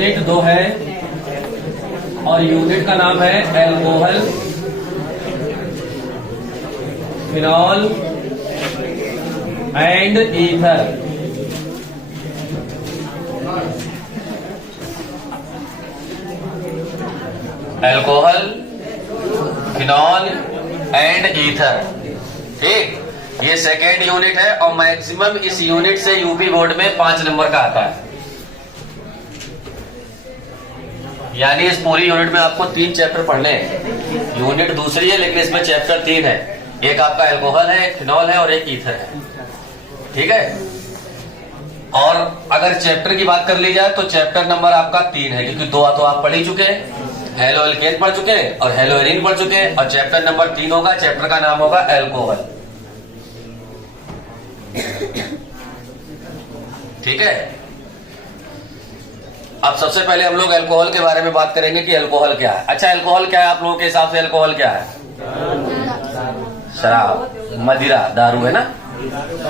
Unit 2 है और unit का नाम है alcohol, phenol and ether. Alcohol, phenol and ether. ठीक, ये सेकेंड यूनिट है और मैक्सिमम इस यूनिट से यूपी बोर्ड में 5 नंबर का आता है। यानी इस पूरी यूनिट में आपको 3 चैप्टर पढ़ने हैं। यूनिट दूसरी है लेकिन इसमें चैप्टर 3 है। एक आपका एल्कोहल है, एक फिनॉल है और एक ईथर है। ठीक है, और अगर चैप्टर की बात कर ली जाए तो चैप्टर नंबर आपका 3 है, क्योंकि 2 तो आप पढ़ ही चुके हैं, हेलो एल्केन पढ़ चुके हैं और हेलो एरीन पढ़ चुके हैं, और चैप्टर नंबर 3 होगा, चैप्टर का नाम होगा एल्कोहल। ठीक है, अब सबसे पहले हम लोग अल्कोहल के बारे में बात करेंगे कि अल्कोहल क्या है। अच्छा, अल्कोहल क्या है आप लोगों के हिसाब से? अल्कोहल क्या है? शराब, मदिरा, दारू है ना,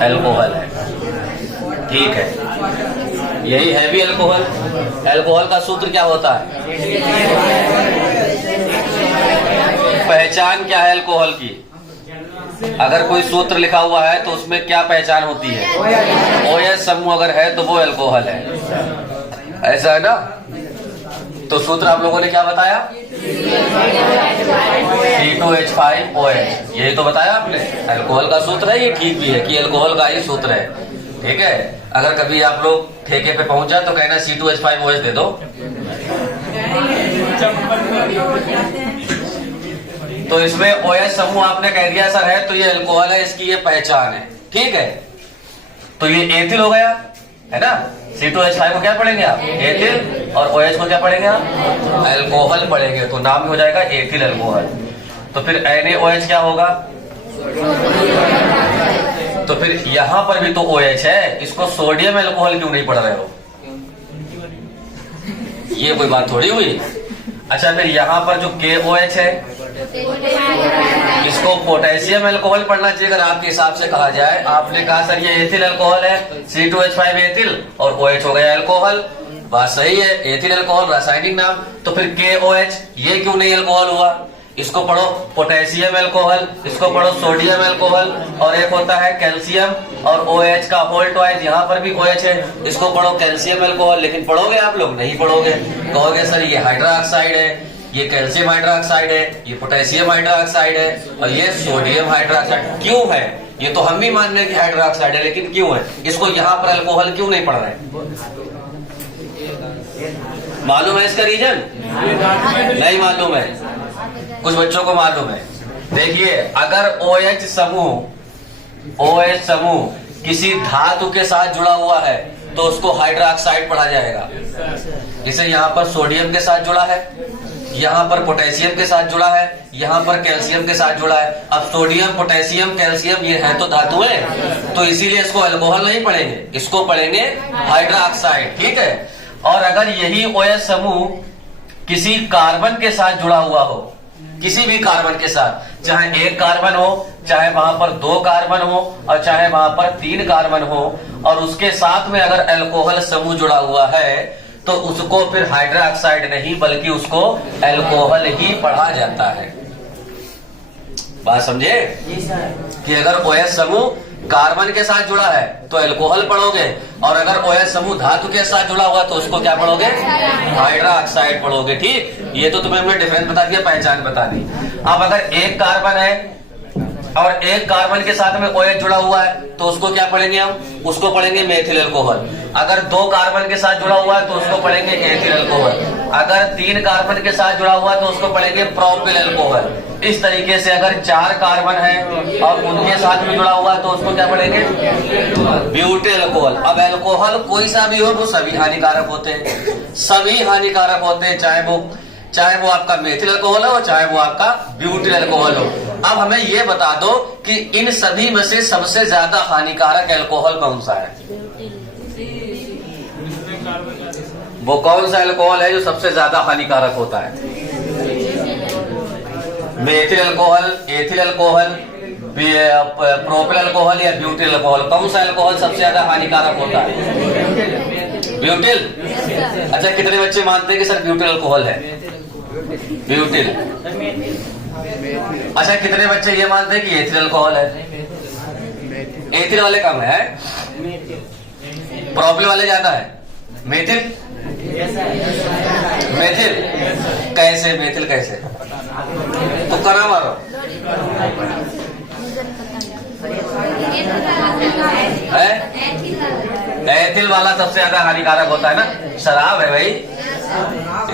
अल्कोहल है। ठीक है, यही है भी अल्कोहल। अल्कोहल का सूत्र क्या होता है? पहचान क्या है अल्कोहल की? अगर कोई सूत्र लिखा हुआ है तो उसमें क्या पहचान होती है? OH समूह अगर है तो वो अल्कोहल है, ऐसा है ना। तो सूत्र आप लोगों ने क्या बताया? C2H5OH, यही तो बताया आपने। अल्कोहल का सूत्र है, ये ठीक भी है कि अल्कोहल का ही सूत्र है। ठीक है, अगर कभी आप लोग ठेके पे पहुंचा तो कहना C2H5OH दे दो। तो इसमें OH समूह आपने कह दिया सर है तो ये अल्कोहल है, इसकी ये पहचान है। ठीक है, तो ये एथिल हो गया, है ना। C2H5 को क्या पढ़ेंगे आप? एथिल, और OH को क्या पढ़ेंगे आप? अल्कोहल पढ़ेंगे, तो नाम हो जाएगा एथिल अल्कोहल। तो फिर NaOH क्या होगा? तो फिर यहां पर भी तो OH है, इसको सोडियम अल्कोहल क्यों नहीं पढ़ रहे हो? ये कोई बात थोड़ी हुई। अच्छा, फिर यहां पर जो KOH है इसको पोटेशियम अल्कोहल पढ़ना चाहिए अगर आपके हिसाब से कहा जाए। आपने कहा सर ये एथिल अल्कोहल है, C2H5 एथिल और OH हो गया अल्कोहल। बात सही है, एथिल अल्कोहल रासायनिक नाम। तो फिर KOH ये क्यों नहीं अल्कोहल हुआ? इसको पढ़ो पोटेशियम अल्कोहल, इसको पढ़ो सोडियम अल्कोहल, और एक होता है कैल्शियम और OH का होल ट्वाइस, यहाँ पर भी OH है, इसको पढ़ो कैल्शियम अल्कोहल। लेकिन पढ़ोगे आप लोग? नहीं पढ़ोगे। कहोगे सर ये हाइड्रोक्साइड है, ये कैल्शियम हाइड्रोक्साइड है, ये पोटेशियम हाइड्रोक्साइड है और ये सोडियम हाइड्रोक्साइड। क्यों है? ये तो हम भी मान रहे हैं कि हाइड्रोक्साइड है, लेकिन क्यों है? इसको यहाँ पर अल्कोहल क्यों नहीं पढ़ रहे? मालूम है इसका रीजन? नहीं मालूम है, कुछ बच्चों को मालूम है। देखिए, अगर OH समूह किसी धातु के साथ जुड़ा हुआ है तो उसको हाइड्रोक्साइड पढ़ा जाएगा। जैसे यहाँ पर सोडियम के साथ जुड़ा है, यहाँ पर पोटेशियम के साथ जुड़ा है, यहाँ पर कैल्शियम के साथ जुड़ा है। अब सोडियम, पोटेशियम, कैल्शियम ये है तो धातुएं, तो इसीलिए इसको अल्कोहल नहीं पढ़ेंगे, इसको पढ़ेंगे हाइड्रोक्साइड। ठीक है, और अगर यही OH समूह किसी कार्बन के साथ जुड़ा हुआ हो, किसी भी कार्बन के साथ, चाहे 1 कार्बन हो, चाहे वहां पर 2 कार्बन हो और चाहे वहां पर 3 कार्बन हो, और उसके साथ में अगर अल्कोहल समूह जुड़ा हुआ है तो उसको फिर हाइड्रोक्साइड नहीं बल्कि उसको अल्कोहल ही पढ़ा जाता है। बात समझे कि अगर OH समूह कार्बन के साथ जुड़ा है तो अल्कोहल पढ़ोगे, और अगर OH समूह धातु के साथ जुड़ा हुआ तो उसको क्या पढ़ोगे? हाइड्रोक्साइड पढ़ोगे। ठीक, ये तो तुम्हें हमने डिफरेंस बता दिया, पहचान बता दी। अब अगर 1 कार्बन है और 1 कार्बन के साथ में OH जुड़ा हुआ है तो उसको क्या पढ़ेंगे हम? उसको पढ़ेंगे मेथिल अल्कोहल। अगर 2 कार्बन के साथ जुड़ा हुआ है तो उसको पढ़ेंगे एथिल अल्कोहल। अगर 3 कार्बन के साथ जुड़ा हुआ है तो उसको पढ़ेंगे प्रोपिल अल्कोहल। इस तरीके से अगर 4 कार्बन है और उनके साथ में जुड़ा हुआ है तो उसको क्या पढ़ेंगे? Butyl alcohol. अब अल्कोहल कोई सा भी हो वो सभी हानिकारक होते हैं, सभी हानिकारक होते हैं, चाहे वो आपका मेथिल अल्कोहल हो, चाहे वो आपका ब्यूटिल अल्कोहल हो। अब हमें ये बता दो कि इन सभी में से सबसे ज्यादा हानिकारक अल्कोहल कौन सा है? वो कौन सा अल्कोहल है जो सबसे ज्यादा हानिकारक होता है? Methyl alcohol, ethyl alcohol, propyl alcohol या ब्यूटिल अल्कोहल, कौन सा अल्कोहल सबसे ज्यादा हानिकारक होता है? ब्यूटिल। अच्छा, कितने बच्चे मानते हैं कि सर ब्यूटिल अल्कोहल है? ब्यूटिल। अच्छा, कितने बच्चे ये मानते हैं कि एथिल अल्कोहल है? एथिल वाले कम है, प्रोपिल वाले ज्यादा है। मेथिल, मेथिल कैसे? मेथिल कैसे? तो करा मारो। एथिल वाला सबसे ज्यादा हानिकारक होता है ना। शराब है भाई,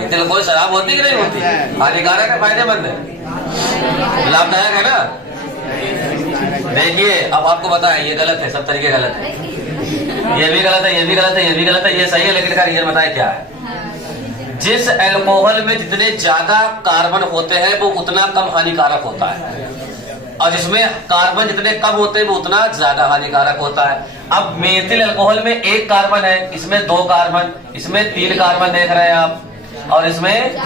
एथिल कोई शराब होती कि नहीं होती? हानिकारक है, फायदेमंद है, लाभदायक है ना। देखिए, अब आपको बताएं, ये गलत है, सब तरीके गलत है। ये भी गलत है, ये भी गलत है, ये भी गलत है, ये सही है, लेकिन इसका रीजन बताएं क्या है। जिस अल्कोहल में जितने ज्यादा कार्बन होते हैं वो उतना कम हानिकारक होता है, और जिसमें कार्बन जितने कम होते हैं वो उतना ज्यादा हानिकारक होता है। अब मेथिल अल्कोहल में 1 कार्बन है, इसमें 2 कार्बन, इसमें 3 कार्बन देख रहे हैं आप, और इसमें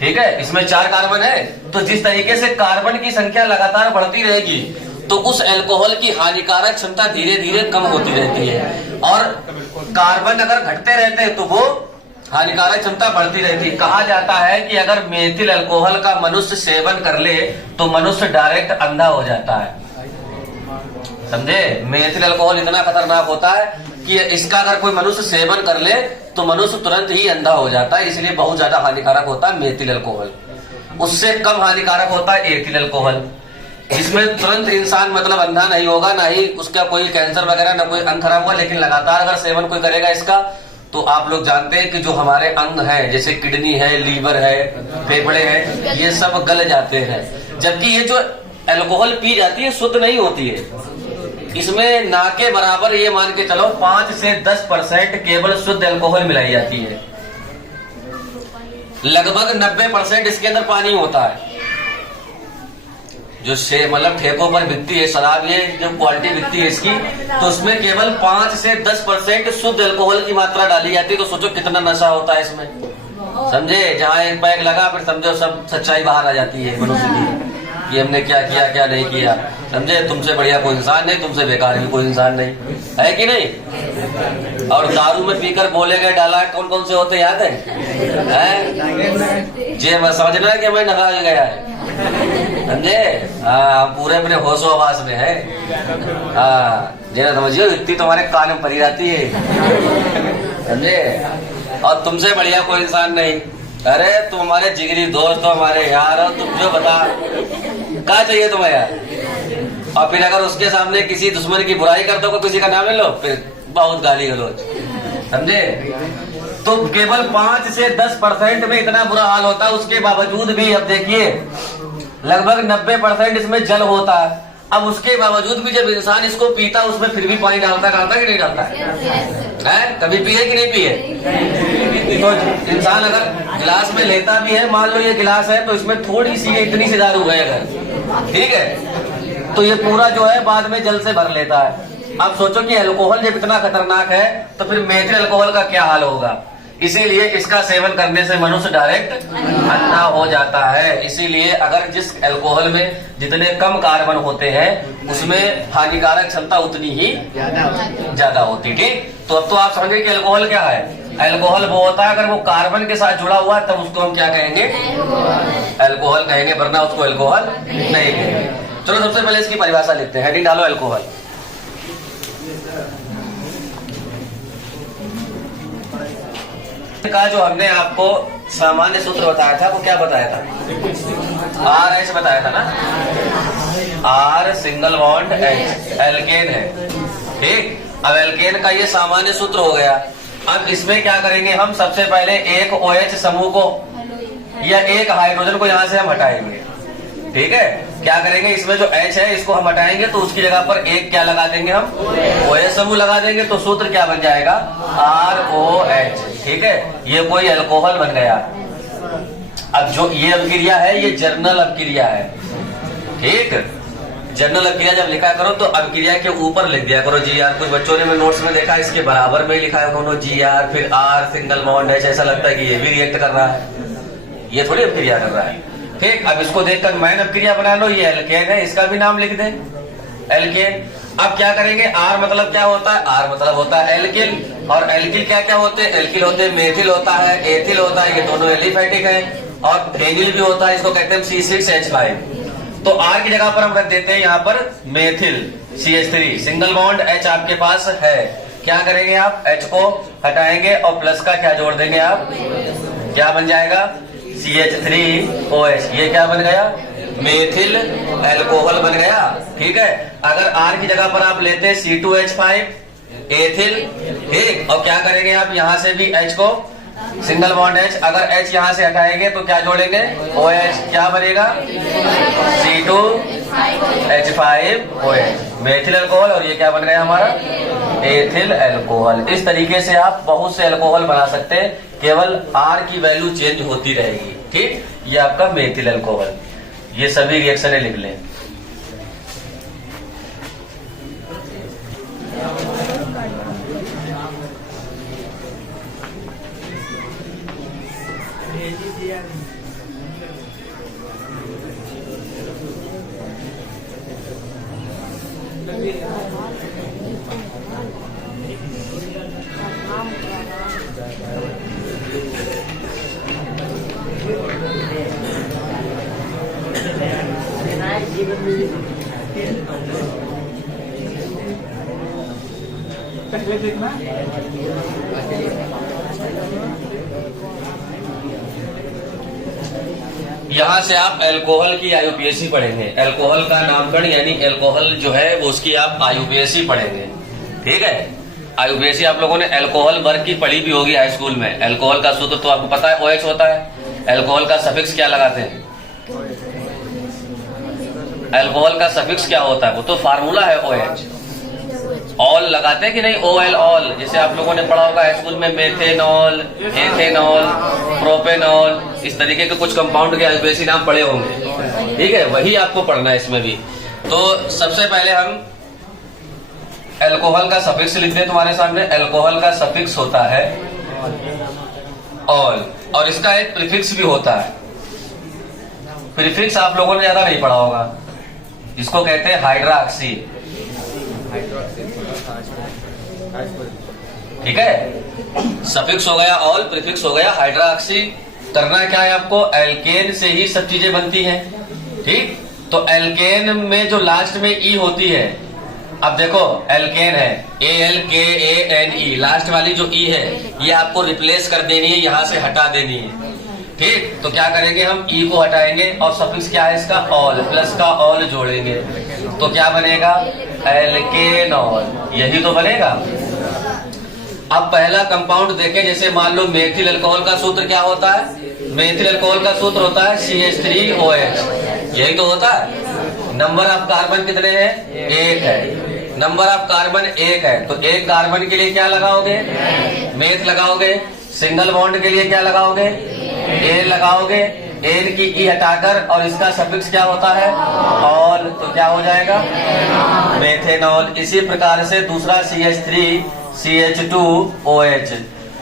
ठीक है, इसमें 4 कार्बन है। तो जिस तरीके से कार्बन की संख्या लगातार बढ़ती रहेगी तो उस अल्कोहल की हानिकारक क्षमता धीरे धीरे कम होती रहती है, और कार्बन अगर घटते रहते हैं तो वो हानिकारक क्षमता बढ़ती रहती है। कहा जाता है कि अगर मेथिल अल्कोहल का मनुष्य सेवन कर ले तो मनुष्य डायरेक्ट अंधा हो जाता है। समझे? मेथिल अल्कोहल इतना खतरनाक होता है कि इसका अगर कोई मनुष्य सेवन कर ले तो मनुष्य तुरंत ही अंधा हो जाता है, इसलिए बहुत ज्यादा हानिकारक होता है मेथिल अल्कोहल। उससे कम हानिकारक होता है एथिल अल्कोहल, इसमें तुरंत इंसान मतलब अंधा नहीं होगा, ना ही उसका कोई कैंसर वगैरह, ना कोई अंग खराब होगा, लेकिन लगातार अगर सेवन कोई करेगा इसका तो आप लोग जानते हैं कि जो हमारे अंग हैं, जैसे किडनी है, लीवर है, फेफड़े हैं, ये सब गल जाते हैं। जबकि ये जो अल्कोहल पी जाती है शुद्ध नहीं होती है, इसमें ना के बराबर ये मान के चलो 5 से 10% केवल शुद्ध अल्कोहल मिलाई जाती है। लगभग 90% इसके अंदर पानी होता है। जो मतलब ठेकों पर बिकती है शराब, ये जो क्वालिटी बिकती है इसकी, तो उसमें केवल 5 से 10% शुद्ध अल्कोहल की मात्रा डाली जाती है। तो सोचो कितना नशा होता है इसमें। समझे? जहाँ एक पैक लगा फिर समझो सब सच्चाई बाहर आ जाती है मनुष्य की, कि हमने क्या किया क्या नहीं किया। समझे? तुमसे बढ़िया कोई इंसान नहीं, तुमसे बेकार भी कोई इंसान नहीं, है कि नहीं? और दारू में पीकर बोलेंगे डाला कौन कौन से होते याद है? जे मैं समझना कि मैं नशा गया है। समझे? हाँ, पूरे अपने होशो आवास में है। हाँ, जेना समझियो इतनी तुम्हारे कान में पड़ी रहती है। समझे? और तुमसे बढ़िया कोई इंसान नहीं। अरे तुम हमारे जिगरी दोस्त हो, हमारे यार हो, तुम जो बता क्या चाहिए तुम्हें यार। और फिर अगर उसके सामने किसी दुश्मन की बुराई कर दो, किसी का नाम ले लो, फिर बहुत गाली गलौज। समझे? तो केवल 5 से 10% में इतना बुरा हाल होता है। उसके बावजूद भी अब देखिए लगभग 90% इसमें जल होता है। अब उसके बावजूद भी जब इंसान इसको पीता उसमें फिर भी पानी डालता कि नहीं डालता है? कभी पिए कि नहीं पिए? तो इंसान अगर गिलास में लेता भी है, मान लो ये गिलास है तो इसमें थोड़ी सी इतनी सी दारू है अगर, ठीक है, तो ये पूरा जो है बाद में जल से भर लेता है। अब सोचो कि अल्कोहल जब इतना खतरनाक है तो फिर मेथिल अल्कोहल का क्या हाल होगा। इसीलिए इसका सेवन करने से मनुष्य डायरेक्ट अंधा हो जाता है। इसीलिए अगर जिस अल्कोहल में जितने कम कार्बन होते हैं उसमें हानिकारक क्षमता उतनी ही ज्यादा होती। ठीक, तो अब तो आप समझे कि अल्कोहल क्या है। अल्कोहल वो होता है अगर वो कार्बन के साथ जुड़ा हुआ है तब उसको हम क्या कहेंगे? अल्कोहल कहेंगे, वरना उसको अल्कोहल नहीं कहेंगे। चलो सबसे पहले इसकी परिभाषा लिखते हैं। हेडिंग डालो अल्कोहल। का जो हमने आपको सामान्य सूत्र बताया था वो क्या बताया था? RH बताया था ना। R single bond H alkane है। ठीक, अब एल्केन का ये सामान्य सूत्र हो गया। अब इसमें क्या करेंगे हम? सबसे पहले एक OH समूह को या एक हाइड्रोजन को यहाँ से हम हटाएंगे। ठीक है, क्या करेंगे? इसमें जो H है इसको हम हटाएंगे तो उसकी जगह पर एक क्या लगा देंगे हम? OH समूह लगा देंगे। तो सूत्र क्या बन जाएगा? ROH। ठीक है, ये कोई अल्कोहल बन गया। अब जो ये अभिक्रिया है ये जर्नल अभिक्रिया है। ठीक, जर्नल अभिक्रिया जब लिखा करो तो अभिक्रिया के ऊपर लिख दिया करो GR। कुछ बच्चों ने मैं नोट्स में देखा इसके बराबर में लिखा है दोनों GR, फिर R सिंगल बॉन्ड H। ऐसा लगता है कि ये भी रिएक्ट कर रहा है, ये थोड़ी अभिक्रिया कर रहा है। ठीक, अब इसको देखकर मैन अभिक्रिया बना लो। ये एल्केन है, इसका भी नाम लिख दे एल्केन। अब क्या करेंगे, आर मतलब क्या होता है, आर मतलब होता है एल्किल, और एल्किल क्या क्या होते हैं, एल्किल होते हैं मेथिल होता है, एथिल होता है, ये दोनों एलिफेटिक है, और फेनिल भी होता है, इसको कहते हैं C6H5। तो आर की जगह पर हम रख देते हैं यहाँ पर methyl CH3, single bond H आपके पास है, क्या करेंगे आप, H को हटाएंगे और प्लस का क्या जोड़ देंगे आप, क्या बन जाएगा, CH3OH, ये क्या बन गया, मेथिल अल्कोहल बन गया। ठीक है, अगर R की जगह पर आप लेते C2H5 एथिल, ठीक, और क्या करेंगे आप, यहां से भी H को सिंगल बॉन्ड H, अगर H यहां से हटाएंगे तो क्या जोड़ेंगे, OH, क्या बनेगा, C2H5OH, मेथिल अल्कोहल, और ये क्या बन गया हमारा, एथिल अल्कोहल। इस तरीके से आप बहुत से अल्कोहल बना सकते हैं, केवल R की वैल्यू चेंज होती रहेगी। ठीक, ये आपका मेथिल अल्कोहल। ये सभी रिएक्शनें लिख लें। यहाँ से आप अल्कोहल की IUPAC पढ़ेंगे, अल्कोहल का नामकरण यानी अल्कोहल जो है वो उसकी आप IUPAC पढ़ेंगे। ठीक है, IUPAC आप लोगों ने अल्कोहल वर्ग की पढ़ी भी होगी हाई स्कूल में। अल्कोहल का सूत्र तो आपको पता है, OH होता है। अल्कोहल का सफिक्स क्या लगाते हैं, अल्कोहल का सफिक्स क्या होता है, वो तो फार्मूला है OH। ऑल लगाते हैं कि नहीं, OL ऑल, जैसे आप लोगों ने पढ़ा होगा हाई स्कूल में, मेथेनॉल, एथेनॉल, प्रोपेनॉल, इस तरीके के कुछ कंपाउंड के IUPAC नाम पढ़े होंगे। ठीक है, वही आपको पढ़ना है इसमें भी। तो सबसे पहले हम अल्कोहल का सफिक्स लिख दें तुम्हारे सामने। अल्कोहल का सफिक्स होता है ऑल, और इसका एक प्रीफिक्स भी होता है। प्रीफिक्स आप लोगों ने ज्यादा नहीं पढ़ा होगा, इसको कहते हैं हाइड्रोक्सी। ठीक है, सफिक्स हो गया ऑल, प्रीफिक्स हो गया हाइड्रोक्सी। करना क्या है आपको, एल्केन से ही सब चीजें बनती हैं। ठीक, तो एल्केन में जो लास्ट में ई होती है, अब देखो एल्केन है ALKANE, लास्ट वाली जो ई है ये आपको रिप्लेस कर देनी है, यहां से हटा देनी है। ठीक, तो क्या करेंगे, हम ई को हटाएंगे और सफिक्स क्या है इसका, ऑल, प्लस का ऑल जोड़ेंगे, तो क्या बनेगा, एल्केनॉल, यही तो बनेगा। अब पहला कंपाउंड देखें, जैसे मान लो मेथिल अल्कोहल का सूत्र क्या होता है, मेथिल अल्कोहल का सूत्र होता है CH3OH, यही तो होता है। नंबर ऑफ कार्बन कितने हैं, 1 है। नंबर ऑफ कार्बन 1 है, तो एक कार्बन के लिए क्या लगाओगे, मेथ लगाओगे। सिंगल बॉन्ड के लिए क्या लगाओगे, ए लगाओगे। एन की ई हटाकर और इसका सफिक्स क्या होता है, ऑल, तो क्या हो जाएगा, मेथेनॉल। इसी प्रकार से दूसरा CH3CH2OH।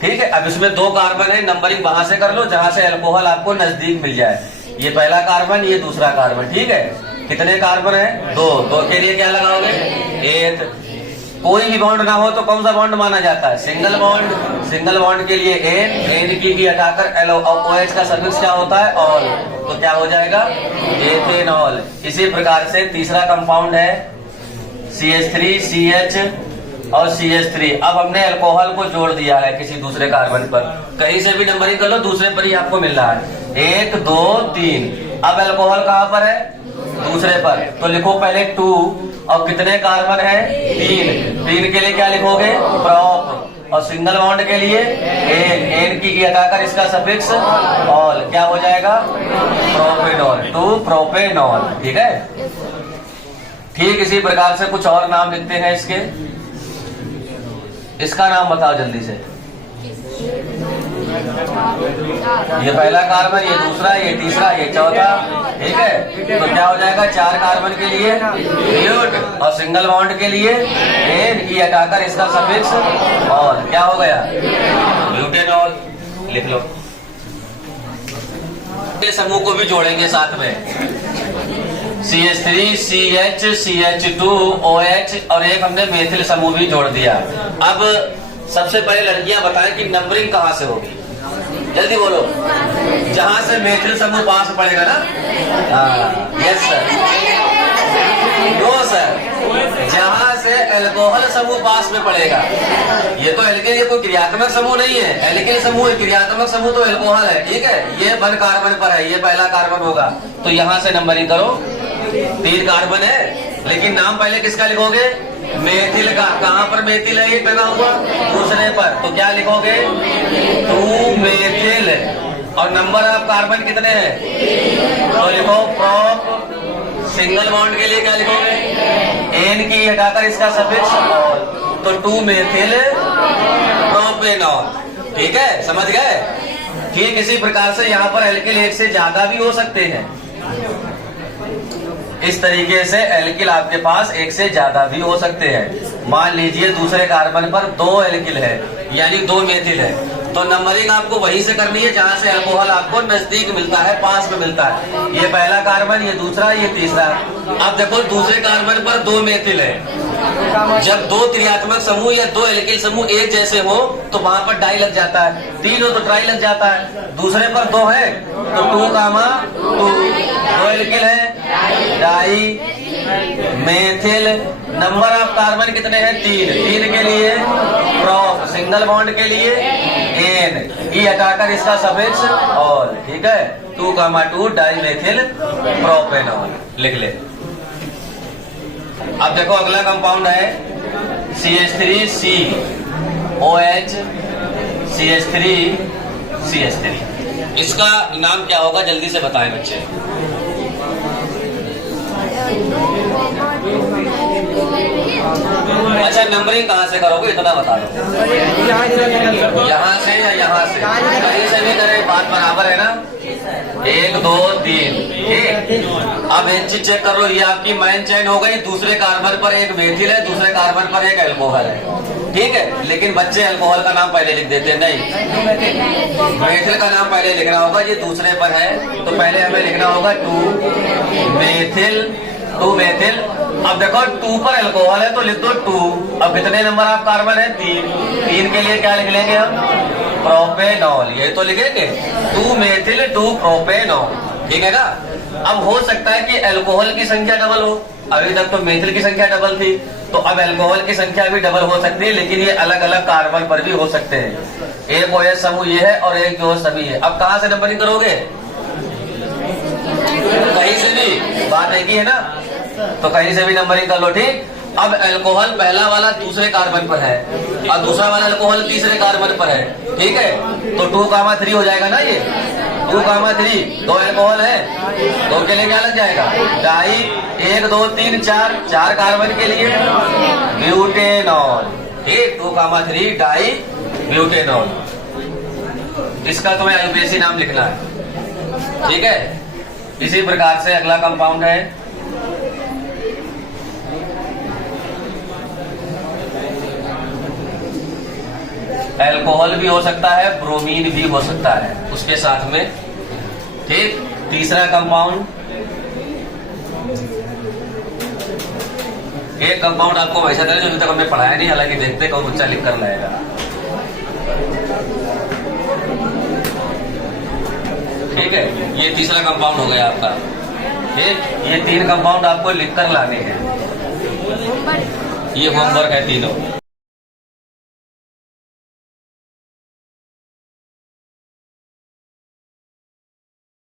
ठीक है, अब इसमें 2 कार्बन है, नंबरिंग वहां से कर लो जहां से अल्कोहल आपको नजदीक मिल जाए। ये पहला कार्बन, ये दूसरा कार्बन। ठीक है, कितने कार्बन है, 2। 2 के लिए क्या लगाओगे, एथ। कोई भी बॉन्ड ना हो तो कौन सा बॉन्ड माना जाता है, सिंगल बॉन्ड। सिंगल बॉन्ड के लिए एन की ई हटाकर एल, और OH का सफिक्स क्या होता है, ऑल, तो क्या हो जाएगा, एथेनॉल। इसी प्रकार से तीसरा कंपाउंड है CH3CH और CH3। अब हमने अल्कोहल को जोड़ दिया है किसी दूसरे कार्बन पर, कहीं से भी नंबरिंग कर लो, दूसरे पर ही आपको मिल रहा है, 1 2 3। अब अल्कोहल कहाँ पर है, दूसरे पर, तो लिखो पहले 2, और कितने कार्बन है, 3 के लिए क्या लिखोगे, प्रोप, और सिंगल बॉन्ड के लिए एन की हटाकर इसका सफिक्स ऑल, क्या हो जाएगा, प्रोपेनॉल, 2 प्रोपेनॉल। ठीक है, ठीक इसी प्रकार से कुछ और नाम लिखते हैं इसके। इसका नाम बताओ जल्दी से। ये पहला कार्बन, ये दूसरा, ये तीसरा, ये चौथा। ठीक है, तो क्या हो जाएगा, 4 कार्बन के लिए ब्यूट, और सिंगल बॉन्ड के लिए एन की हटाकर इसका सफिक्स ऑल, क्या हो गया, ब्यूटेनॉल। लिख लो। ये समूह को भी जोड़ेंगे साथ में। CH3 CH CH2 OH और एक हमने मेथिल समूह भी जोड़ दिया। अब सबसे पहले लड़कियां बताएं कि नंबरिंग कहां से होगी, जल्दी बोलो। जहां से मेथिल समूह पास पड़ेगा ना। यस सर, नो सर, जहां से एल्कोहल समूह पास में पड़ेगा। ये तो एल्केन, ये कोई क्रियात्मक समूह नहीं है, एल्केन समूह है, क्रियात्मक समूह तो एल्कोहल है, ठीक है। ये 1 कार्बन पर है, ये पहला कार्बन होगा, तो यहां से नंबरिंग करो। 3 कार्बन है, लेकिन नाम पहले किसका लिखोगे? मेथिल का। कहां पर मेथिल है? ये टना हुआ दूसरे पर, तो क्या लिखोगे? 2 मेथिल। और नंबर ऑफ कार्बन कितने हैं? तो लिखो प्रोप। सिंगल बॉन्ड के लिए क्या लिखोगे? एन की हटाकर इसका सफिक्स ऑल, तो 2 मेथिल प्रोपेनॉल। ठीक है, समझ गए? ठीक इसी प्रकार से यहाँ पर एल्किल एक से ज्यादा भी हो सकते हैं। इस तरीके से एल्किल आपके पास एक से ज्यादा भी हो सकते हैं। मान लीजिए दूसरे कार्बन पर 2 एल्किल है, यानी 2 मेथिल है, तो नंबरिंग आपको वहीं से करनी है जहां से अल्कोहल आपको नजदीक मिलता है, पास में मिलता है। ये पहला कार्बन, ये दूसरा, ये तीसरा। अब देखो दूसरे कार्बन पर 2 मेथिल है। जब 2 क्रियात्मक समूह या 2 एल्किल समूह एक जैसे हो तो वहां पर डाई लग जाता है, 3 हो तो ट्राई लग जाता है। दूसरे पर 2 है तो 2, 2 एल्किल है, dimethyl. Number of carbon कितने हैं? 3 के लिए प्रोप, सिंगल बॉन्ड के लिए एन, ई हटाकर इसका सफिक्स ऑल। ठीक है, 2, 2 डाई मेथिल प्रोपेनॉल लिख ले। अब देखो अगला कंपाउंड है CH3 C OH CH3 CH3। इसका नाम क्या होगा, जल्दी से बताएं बच्चे। अच्छा, नंबरिंग कहाँ से करोगे इतना बता दो। यहाँ से या यहाँ से? कहीं से भी करें, बात बराबर है ना। 1 2 3, ठीक। अब एक चीज चेक कर लो, ये आपकी मेन चेन हो गई। दूसरे कार्बन पर एक मेथिल है, दूसरे कार्बन पर एक एल्कोहल है, ठीक है। लेकिन बच्चे एल्कोहल का नाम पहले लिख देते हैं, नहीं, मेथिल का नाम पहले लिखना होगा। ये दूसरे पर है तो पहले हमें लिखना होगा 2 मेथिल, 2 मेथिल। अब देखो 2 पर एल्कोहल है तो लिख दो 2। अब कितने नंबर ऑफ कार्बन है? 3 के लिए क्या लिख लेंगे हम? प्रोपेनॉल। ये तो लिखेंगे 2 मेथिल 2 प्रोपेनॉल, ठीक है ना। अब हो सकता है कि एल्कोहल की संख्या डबल हो, अभी तक तो मेथिल की संख्या डबल थी, तो अब एल्कोहल की संख्या भी डबल हो सकती है, लेकिन ये अलग अलग कार्बन पर भी हो सकते हैं। एक OH समूह ये है और एक जो सभी है। अब कहां से नंबरिंग करोगे? कहीं से भी, बात एक ही है ना, तो कहीं से भी नंबरिंग कर लो, ठीक। अब एल्कोहल पहला वाला दूसरे कार्बन पर है और दूसरा वाला एल्कोहल तीसरे कार्बन पर है, ठीक है। तो 2, 3 हो जाएगा ना। ये 2, 3 2 एल्कोहल है, 2 के लिए क्या लग जाएगा? डाई। 1 2 3 4 कार्बन के लिए ब्यूटेनॉल, ठीक। 2, 3 डाई ब्यूटेनॉल। इसका तुम्हें IUPAC नाम लिखना है, ठीक है। इसी प्रकार से अगला कंपाउंड है एल्कोहल भी हो सकता है, ब्रोमीन भी हो सकता है उसके साथ में, ठीक। तीसरा कंपाउंड, एक कंपाउंड आपको वैसा करें जो अभी तक हमने पढ़ाया नहीं, हालांकि देखते कौन बच्चा लिख कर लाएगा। ठीक है, ये तीसरा कंपाउंड हो गया आपका, ठीक। ये 3 कंपाउंड आपको लिख कर लाने हैं, ये होमवर्क है तीनों।